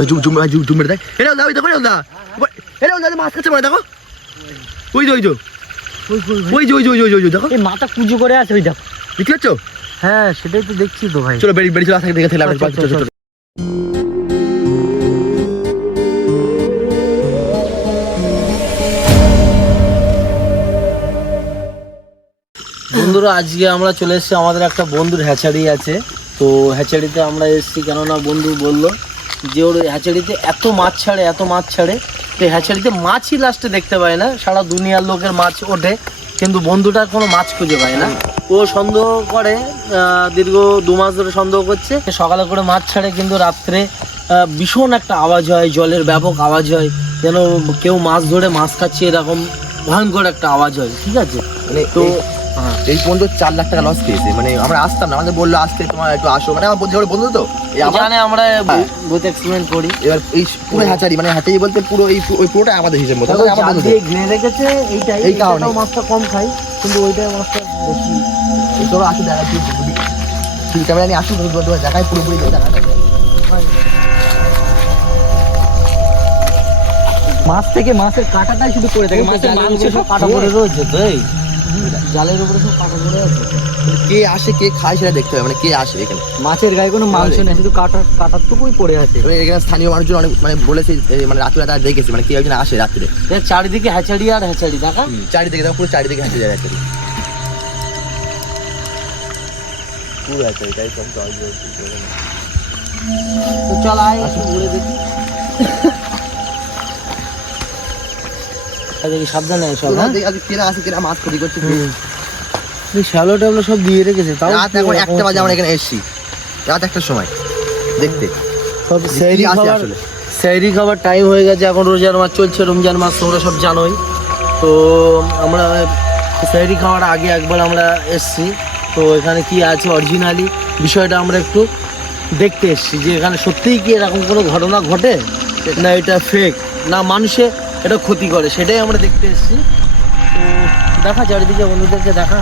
ওই zoom zoom zoom zoom মেরে দেখ এটা দাও দেখো এটা এটা দাও। মাছ কাছে মানে দেখো। ওই যে ওই যে। ওই যে ওই যে ওই যে ওই যে, দেখো। এই মাথা কুজু করে আছে ওই দেখো। দেখতে পাচ্ছ? হ্যাঁ সেটাই তো দেখছি তো ভাই। চলো বেরিয়ে বেরিয়ে চলো আজকে দেখে। বন্ধুরা আজকে আমরা চলে এসেছি আমাদের একটা বন্ধুর হ্যাচারি আছে। তো হ্যাচারিতে আমরা এসেছি কেননা বন্ধু বলল যে ওর হ্যাচারিতে এত মাছ ছাড়ে এত মাছ ছাড়ে তো হ্যাচারিতে মাছই লাস্টে দেখতে পায় না। সারা দুনিয়ার লোকের মাছ ওঠে কিন্তু বন্ধুটার কোনো মাছ খুঁজে পায় না। ও সন্দেহ করে দীর্ঘ দু মাস ধরে সন্দেহ করছে। সকালে করে মাছ ছাড়ে কিন্তু রাত্রে ভীষণ একটা আওয়াজ হয় জলের ব্যাপক আওয়াজ হয় যেন কেউ মাছ ধরে মাছ খাচ্ছে এরকম ভয়ঙ্কর একটা আওয়াজ হয় ঠিক আছে? মানে তো এই পর্যন্ত চার লাখ টাকা লস খেয়েছে মানে আমরা আসতাম না আমাদের বলল আসতে তোমার একটু আসো। মানে আমার বন্ধু বন্ধু তো। আমরা ভূত এক্সপেরিমেন্ট করি। এবার এই পুরো হ্যাচারি মানে হ্যাচারি বলতে পুরো এই ওই পুরোটা আমাদের হিসেব মতো। জাল ঘিরে রেখেছে এইটাই। এই কারণে। মাছটা কম খাই কিন্তু ওইটাই মাছটা বেশি। আসো দেখা তুই তুই ক্যামেরা নিয়ে আসুন তুমি তোমার দেখায় পুরোপুরি দেখা মাছ থেকে মাছের কাটাটাই শুধু পড়ে থাকে মাছের মাংস সব কাটা পড়ে রয়েছে তো জালের উপরে সব কাটা পড়ে আছে। কে আসে কে খায় সেটা দেখতে হবে মানে কে আসে এখানে? মাছের গায়ে কোনো মাংস নেই শুধু কাটা কাটার টুকুই পড়ে আছে। এখানে স্থানীয় মানুষজন অনেক মানে বলেছে মানে রাত্রে তারা দেখেছে মানে কে একজন আসে রাত্রে। চারিদিকে হ্যাচাড়ি আর হ্যাচাড়ি দেখা? চারিদিকে দেখো পুরো চারিদিকে হেঁটে যায় রাত্রে পুরো আছে এটাই সব জল চল আয়। ঘুরে দেখি। সাবধানে সব হ্যাঁ? আজকে কেনা আসে কেনা মাছ ক্ষতি করছে শ্যালো ট্যাবলো সব দিয়ে রেখেছে তাও রাত এখন একটা বাজে আমরা এখানে এসেছি। রাত একটার সময় দেখতে। সব সেহরি সেহরি খাবার টাইম হয়ে গেছে এখন রোজার মাস চলছে রমজান মাস তোমরা সব জানোই। তো আমরা সেহরি খাওয়ার আগে একবার আমরা এসছি। তো এখানে কি আছে অরিজিনালি বিষয়টা আমরা একটু দেখতে এসছি যে এখানে সত্যিই কি এরকম কোনো ঘটনা ঘটে? না এটা ফেক না মানুষে এটা ক্ষতি করে সেটাই আমরা দেখতে এসেছি। তো দেখা চারিদিকে বন্ধুদেরকে দেখা।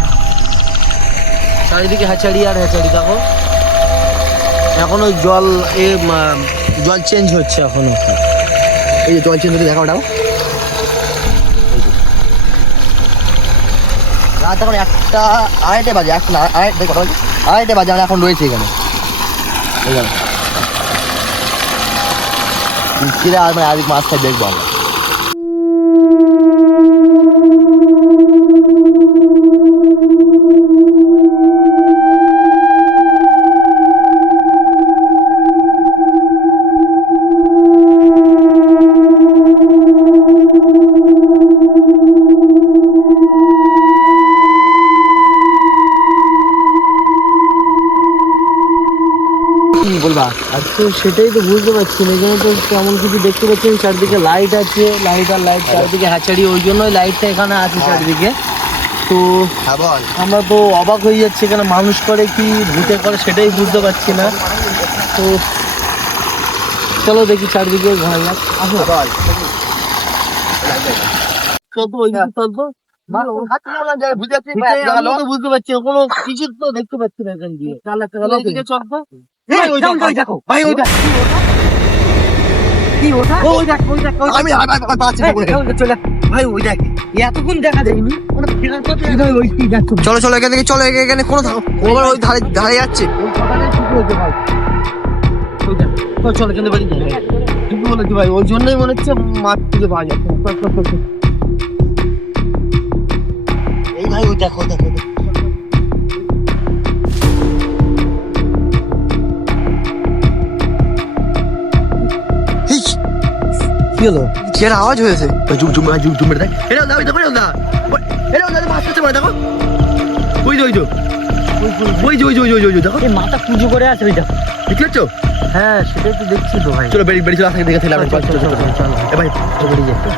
চারিদিকে হ্যাচারি আর হ্যাচাড়ি দেখো। এখনও জল এ জল চেঞ্জ হচ্ছে এখনও এই যে জল চেঞ্জ হচ্ছে দেখা ওটাও রাত এখন একটা আড়াইটে বাজে একটা না, আড়াই কটা বাজে? আড়াইটে বাজে আমরা এখন রয়েছে এখানে। এখানে কিরা আর মানে আজ মাছ দেখব আমরা। কি বলবা। আর তো সেটাই তো বুঝতে পারছি না এখানে তো তেমন কিছু দেখতে পাচ্ছি। চারদিকে লাইট আছে লাইট আর লাইট চারদিকে হ্যাচারি ওই জন্যই লাইটটা এখানে আছে চারদিকে। তো হ্যাঁ আমরা তো অবাক হয়ে যাচ্ছি এখানে মানুষ করে কি ভূতে করে সেটাই বুঝতে পারছি না। তো চলো দেখি চারদিকে ঘোরা যাক। আসো। তো বুঝতে পারছি কোনো কিছু তো দেখতে পাচ্ছি না এখান দিয়ে। চলো ওইদিকে চল তো ভাই ওই দেখ। কি ওটা? ওই দেখ ওই দেখ আমি ভাই ওই দেখ এতক্ষণ দেখা যায়নি। চলো চলো এখান থেকে চলো এখানে- কোনো ওই ধারে ধারে যাচ্ছে। চল চল এখানে বাড়ি বলেছি ভাই ওই জন্যই মনে হচ্ছে মাছ খুঁজে পাওয়া যাচ্ছে। এই ভাই ওই দেখো দেখো। কি হলো? কি আওয়াজ হয়েছে? জুম জুম জুম জুম দেখ। এটা দাও এটা দাও এটা দাও মাছ কাছে দেখো। ওই যে ওই যে। ওই যে ওই যে। ওই যে ওই যে, দেখো। মাথা পুজো করে আছে ওই দেখো। দেখতে পাচ্ছ? হ্যাঁ সেটাই তো দেখছি তো ভাই। চলো বেরিয়ে বেরিয়ে চলো আসলে দেখে খেলাম চল, চলো ভাই বেরিয়ে যাচ্ছে